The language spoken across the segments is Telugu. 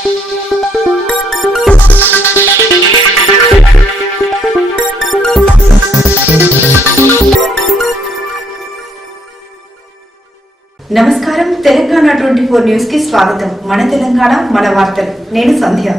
నమస్కారం. తెలంగాణ ట్వంటీ ఫోర్ న్యూస్కి స్వాగతం. మన తెలంగాణ మన వార్తలు. నేను సంధ్య.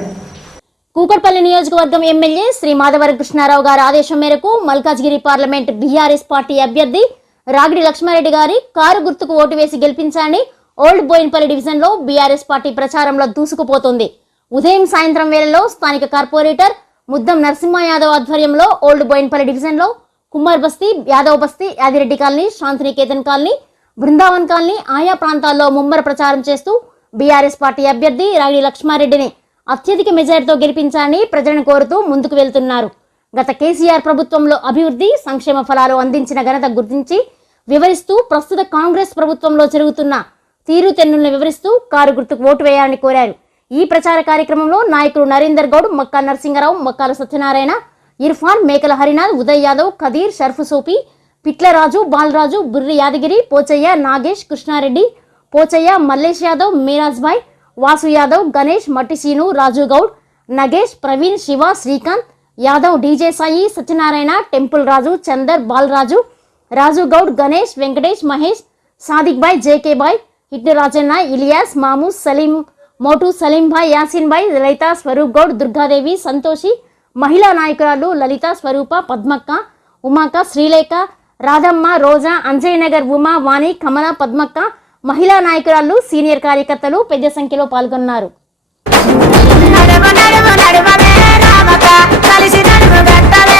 కూకట్పల్లి నియోజకవర్గం ఎమ్మెల్యే శ్రీ మాధవర కృష్ణారావు గారి ఆదేశం మేరకు మల్కాజ్గిరి పార్లమెంట్ బీఆర్ఎస్ పార్టీ అభ్యర్థి రాగిడి లక్ష్మారెడ్డి గారి కారు గుర్తుకు ఓటు వేసి గెలిపించాలని ఓల్డ్ బోయిన్పల్లి డివిజన్లో బీఆర్ఎస్ పార్టీ ప్రచారంలో దూసుకుపోతుంది. ఉదయం సాయంత్రం వేళలో స్థానిక కార్పొరేటర్ ముద్దం నరసింహ యాదవ్ ఆధ్వర్యంలో ఓల్డ్ బోయిన్పల్లి డివిజన్లో కుమార్ బస్తీ యాదవ్ బస్తీ Yadireddy colony Shantiniketan colony Brindavan colony ఆయా ప్రాంతాల్లో ముమ్మర ప్రచారం చేస్తూ బీఆర్ఎస్ పార్టీ అభ్యర్థి రాగిడి లక్ష్మారెడ్డిని అత్యధిక మెజారిటీతో గెలిపించాలని ప్రజలను కోరుతూ ముందుకు వెళ్తున్నారు. గత కేసీఆర్ ప్రభుత్వంలో అభివృద్ధి సంక్షేమ ఫలాలు అందించిన ఘనత గుర్తించి వివరిస్తూ ప్రస్తుత కాంగ్రెస్ ప్రభుత్వంలో జరుగుతున్న తీరుతెన్నులను వివరిస్తూ కారు గుర్తుకు ఓటు వేయాలని కోరారు. ఈ ప్రచార కార్యక్రమంలో నాయకులు Narender Goud Makka Narasingarao Makkala Satyanarayana Irfan Mekala Harinath Uday Yadav Khadeer Sharf Sopi Pitlaraju Balaraju Burri Yadagiri Pochaiah Nagesh Krishnareddy Pochaiah Mallesh Yadav Miraj bhai Vasu Yadav Ganesh Mattiseenu Raju Goud Nagesh Praveen Shiva Srikanth Yadav DJ Sai Satyanarayana temple Raju Chander Balaraju Raju Goud Ganesh Venkatesh Mahesh Sadiq bhai JK bhai Ittu Rajanna Ilyas మాము సలీం మోటు సలీం భాయ్ యాసిన్ భాయ్ లలిత స్వరూప్ గౌడ్ దుర్గాదేవి సంతోషి మహిళా నాయకురాలు లలిత స్వరూప పద్మక్క ఉమాక శ్రీలేఖ రాధమ్మ రోజా అంజయ్ నగర్ ఉమా వాణి కమల పద్మక్క మహిళా నాయకురాలు సీనియర్ కార్యకర్తలు పెద్ద సంఖ్యలో పాల్గొన్నారు. కలిసి నడుము గట్టలే